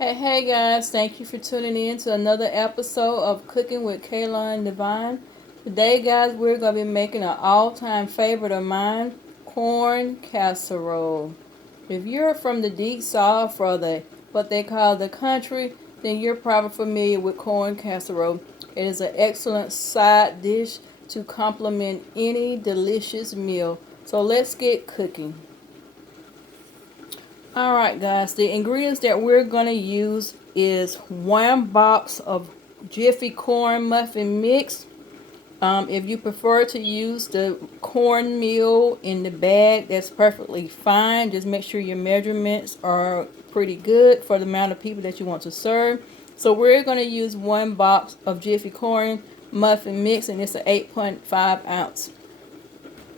Hey guys, thank you for tuning in to another episode of Cooking with KLun Divine. Today guys, we're going to be making an all-time favorite of mine, corn casserole. If you're from the deep south or what they call the country, then you're probably familiar with corn casserole. It is an excellent side dish to complement any delicious meal. So let's get cooking. Alright guys, the ingredients that we're going to use is 1 box of Jiffy corn muffin mix. If you prefer to use the cornmeal in the bag, that's perfectly fine. Just make sure your measurements are pretty good for the amount of people that you want to serve. So we're going to use 1 box of Jiffy corn muffin mix, and it's an 8.5 ounce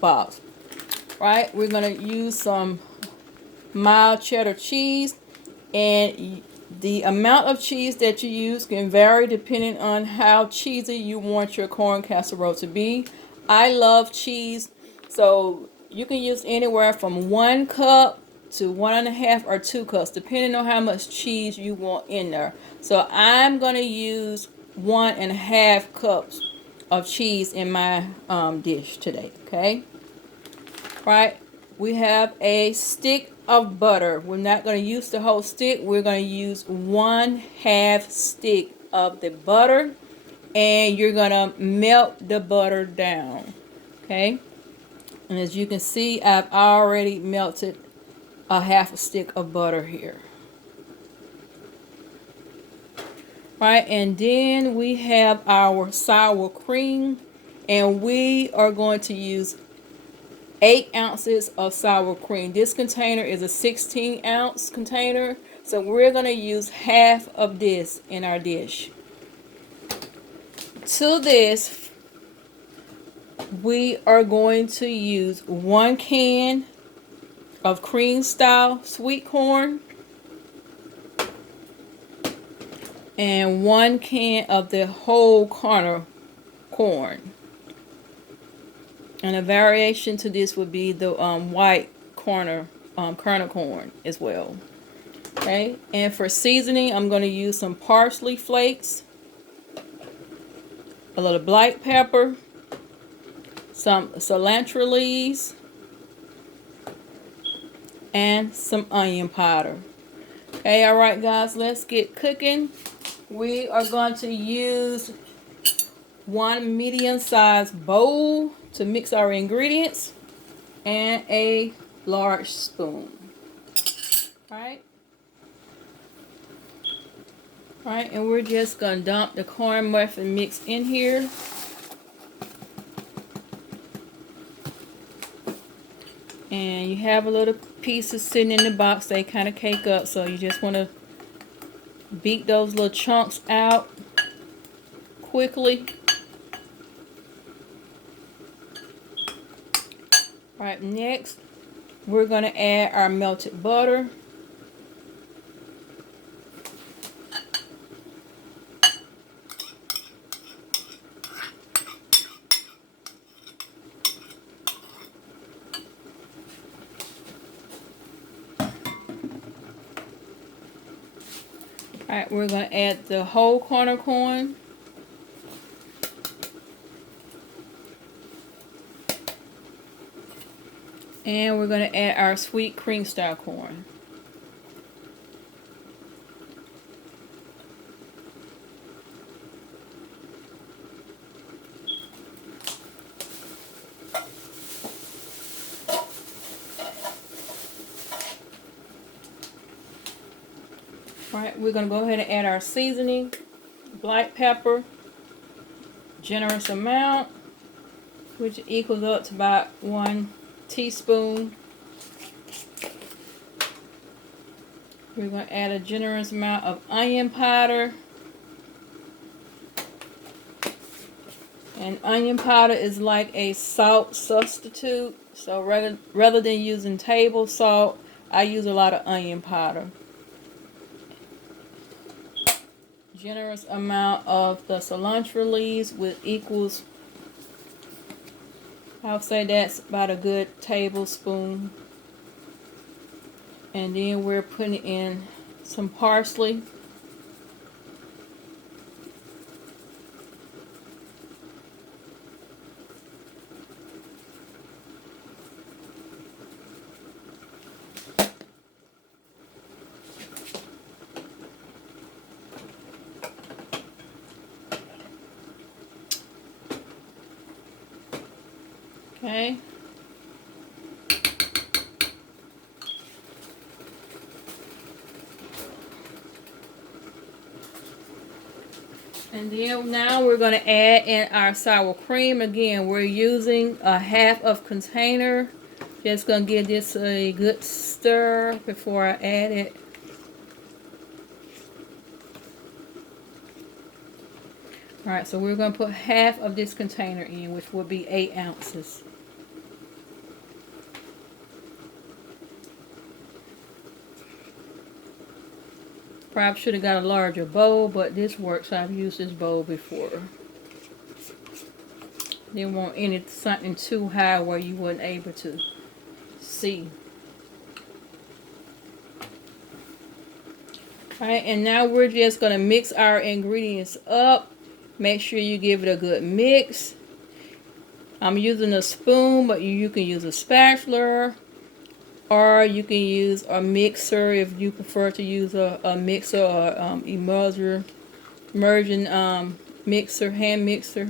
box. Right, we're going to use some mild cheddar cheese, and the amount of cheese that you use can vary depending on how cheesy you want your corn casserole to be. I love cheese, so you can use anywhere from 1 cup to 1.5 or 2 cups depending on how much cheese you want in there. So I'm going to use 1.5 cups of cheese in my dish today. Okay, right, we have a stick of butter. We're not going to use the whole stick. We're going to use 1/2 stick of the butter, and you're going to melt the butter down. Okay, and as you can see, I've already melted a 1/2 stick of butter here. Right, and then we have our sour cream, and we are going to use 8 ounces of sour cream. This container is a 16-ounce container, so we're going to use half of this in our dish. To this, we are going to use 1 can of cream style sweet corn and 1 can of the whole kernel corn. And a variation to this would be the white kernel corn as well. Okay, and for seasoning, I'm going to use some parsley flakes, a little black pepper, some cilantro leaves, and some onion powder. Okay, alright guys, let's get cooking. We are going to use 1 medium-sized bowl to mix our ingredients and a large spoon. Alright, and we're just going to dump the corn muffin mix in here. And you have a little pieces sitting in the box. They kind of cake up, so you just want to beat those little chunks out quickly. Right, next we're going to add our melted butter. Alright, we're going to add the whole kernel corn. And we're going to add our sweet cream style corn. Right, we're going to go ahead and add our seasoning, black pepper, generous amount, which equals up to about 1 teaspoon. We're going to add a generous amount of onion powder. And onion powder is like a salt substitute. So rather than using table salt, I use a lot of onion powder. Generous amount of the cilantro leaves, which equals, I'll say that's about a good tablespoon. And then we're putting in some parsley. Okay. And then now we're going to add in our sour cream. Again, we're using a half of container. Just going to give this a good stir before I add it. Alright, so we're going to put half of this container in, which will be 8 ounces. Probably should have got a larger bowl, but this works. I've used this bowl before. Didn't want something too high where you weren't able to see. Alright, and now we're just going to mix our ingredients up. Make sure you give it a good mix. I'm using a spoon, but you can use a spatula. Or you can use a mixer if you prefer to use a mixer or immersion mixer, hand mixer.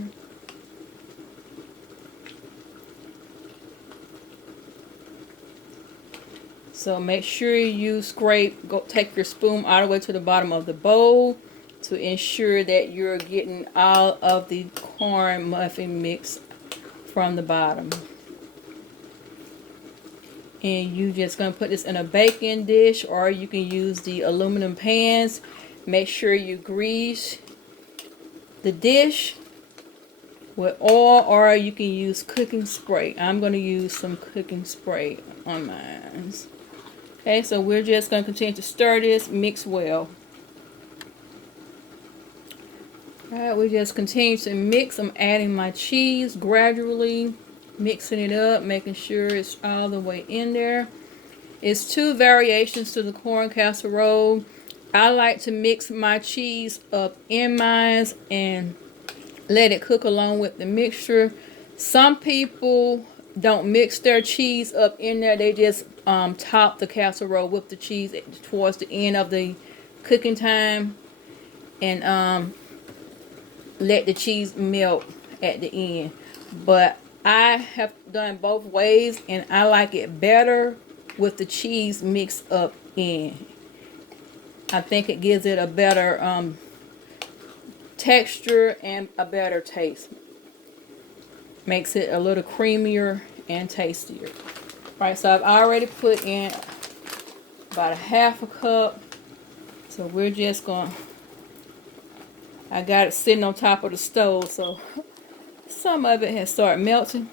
So make sure you take your spoon all the way to the bottom of the bowl to ensure that you're getting all of the corn muffin mix from the bottom. And you just going to put this in a baking dish, or you can use the aluminum pans. Make sure you grease the dish with oil, or you can use cooking spray. I'm going to use some cooking spray on mine. Okay, so we're just going to continue to stir this, mix well. Alright, we just continue to mix. I'm adding my cheese gradually, mixing it up, making sure it's all the way in there. It's 2 variations to the corn casserole. I like to mix my cheese up in mine and let it cook along with the mixture. Some people don't mix their cheese up in there. They just top the casserole with the cheese towards the end of the cooking time, and let the cheese melt at the end. But I have done both ways, and I like it better with the cheese mixed up in. I think it gives it a better texture and a better taste. Makes it a little creamier and tastier. Right, so I've already put in about a half a cup. So we're just going, I got it sitting on top of the stove, so some of it has started melting.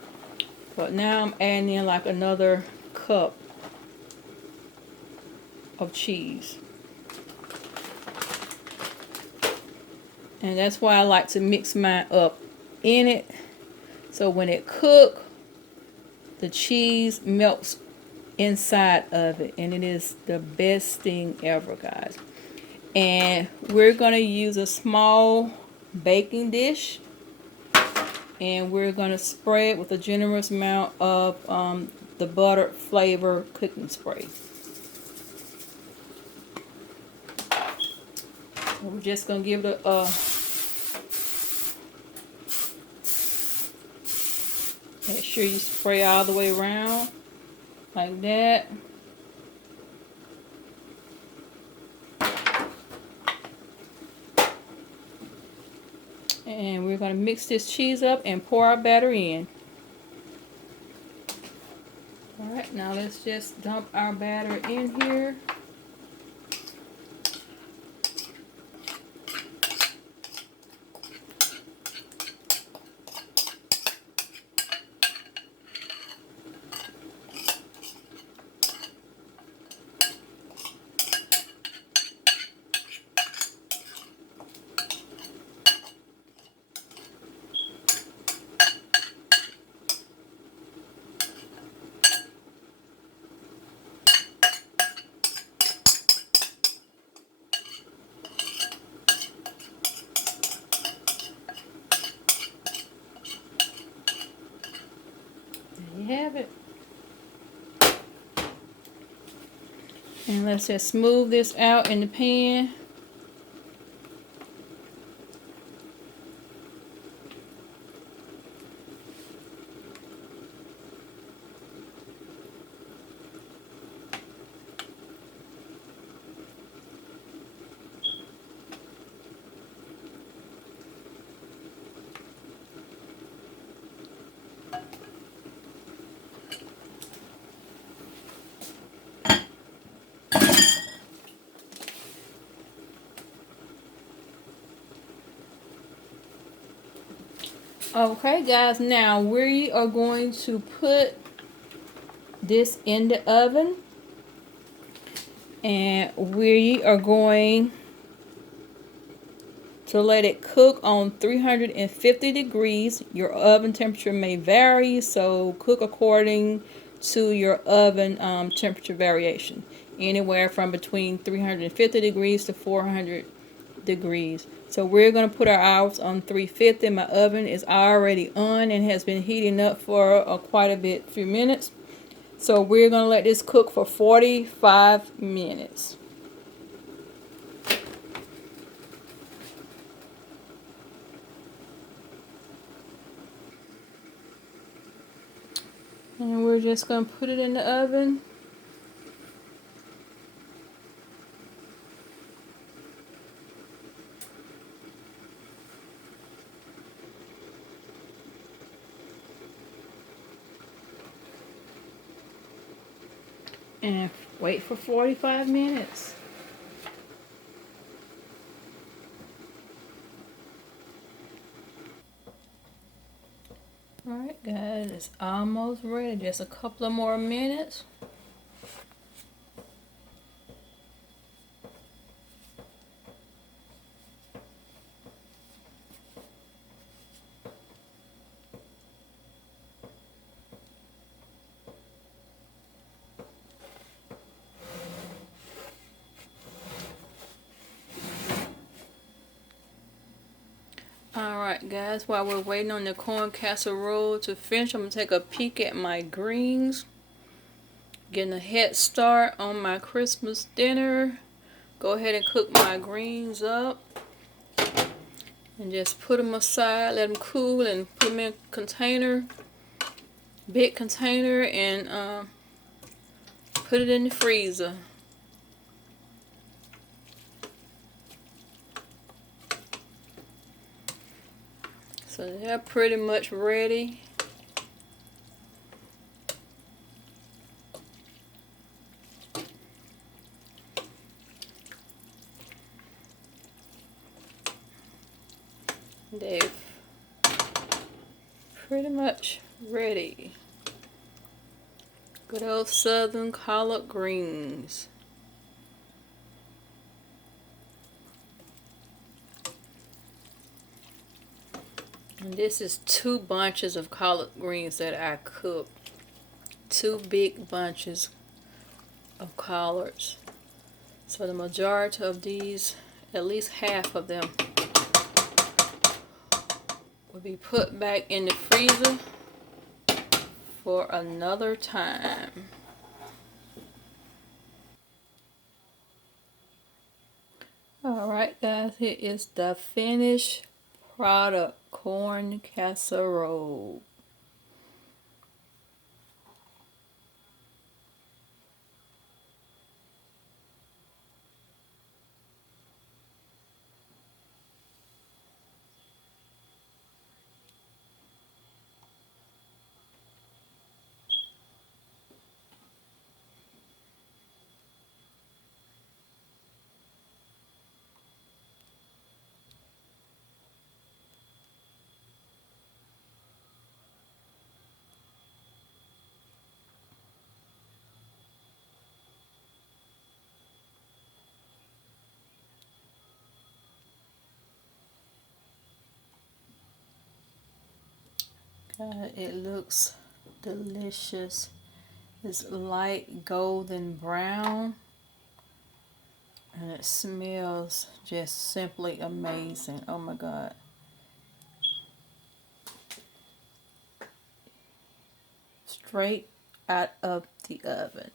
But now I'm adding in like another cup of cheese. And that's why I like to mix mine up in it. So when it cooks, the cheese melts inside of it. And it is the best thing ever, guys. And we're going to use a small baking dish. And we're going to spray it with a generous amount of the butter flavor cooking spray. So we're just going to give it a make sure you spray all the way around like that. And we're going to mix this cheese up and pour our batter in. Alright, now let's just dump our batter in here. And let's just smooth this out in the pan. Okay guys, now we are going to put this in the oven, and we are going to let it cook on 350 degrees. Your oven temperature may vary, so cook according to your oven temperature variation, anywhere from between 350 degrees to 400 degrees. So we're going to put our hours on 350. My oven is already on and has been heating up for quite a few minutes. So we're going to let this cook for 45 minutes. And we're just going to put it in the oven. And wait for 45 minutes. Alright guys, it's almost ready. Just a couple of more minutes. Alright guys, while we're waiting on the corn casserole to finish, I'm going to take a peek at my greens. Getting a head start on my Christmas dinner. Go ahead and cook my greens up. And just put them aside, let them cool, and put them in a container. Big container, and put it in the freezer. So they're pretty much ready. They're pretty much ready. Good old Southern collard greens. And this is 2 bunches of collard greens that I cooked. 2 big bunches of collards. So the majority of these, at least half of them, will be put back in the freezer for another time. Alright guys, here is the finished product, corn casserole. It looks delicious. It's light golden brown, and it smells just simply amazing. Oh my God. Straight out of the oven.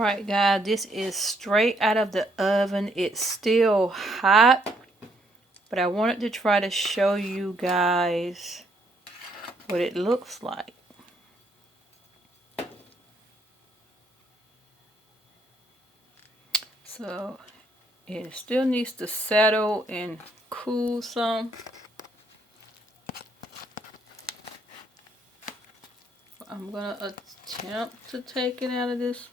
Alright guys, this is straight out of the oven. It's still hot, but I wanted to try to show you guys what it looks like. So it still needs to settle and cool some. I'm gonna attempt to take it out of this.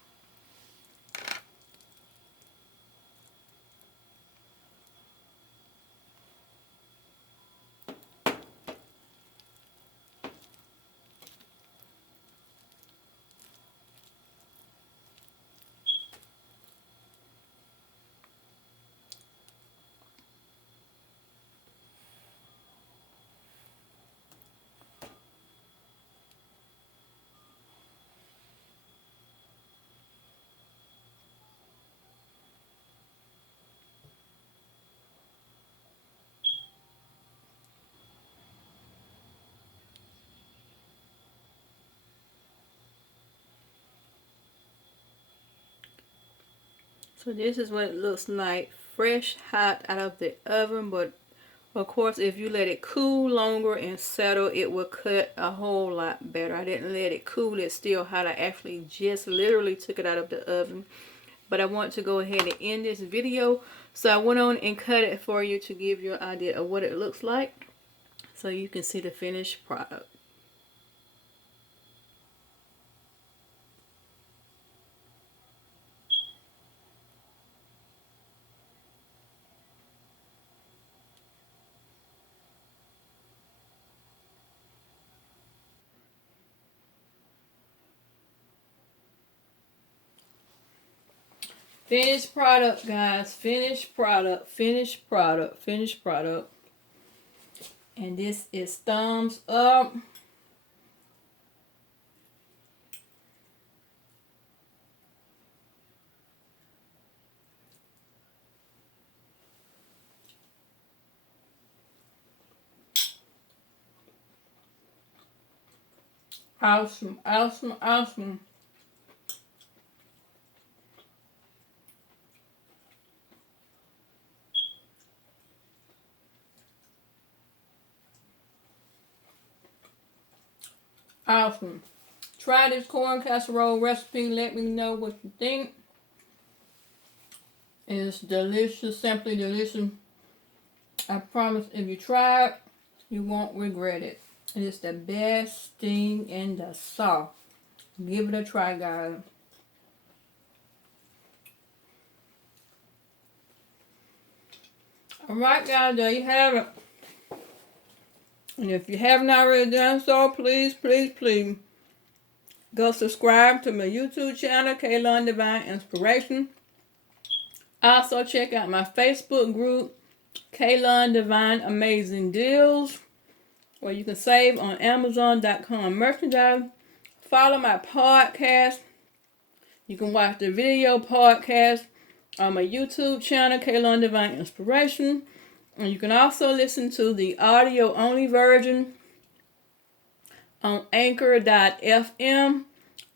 So this is what it looks like, fresh, hot out of the oven. But of course, if you let it cool longer and settle, it will cut a whole lot better. I didn't let it cool, it's still hot. I actually just literally took it out of the oven. But I want to go ahead and end this video. So I went on and cut it for you to give you an idea of what it looks like, so you can see the finished product. Finished product, guys. Finished product. Finished product. Finished product. And this is thumbs up. Awesome. Awesome. Awesome. Awesome. Try this corn casserole recipe. Let me know what you think. It's delicious. Simply delicious. I promise if you try it, you won't regret it. It is the best thing in the sauce. Give it a try, guys. Alright, guys, there you have it. And if you haven't already done so, please, please, please go subscribe to my YouTube channel, KLun Divine Inspiration. Also, check out my Facebook group, KLun Divine Amazing Deals, where you can save on Amazon.com merchandise. Follow my podcast. You can watch the video podcast on my YouTube channel, KLun Divine Inspiration. And you can also listen to the audio-only version on Anchor.fm,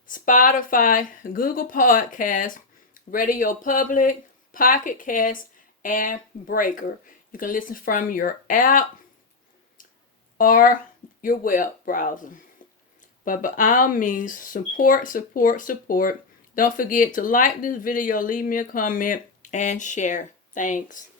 Spotify, Google Podcasts, Radio Public, Pocket Cast, and Breaker. You can listen from your app or your web browser. But by all means, support, support, support. Don't forget to like this video, leave me a comment, and share. Thanks.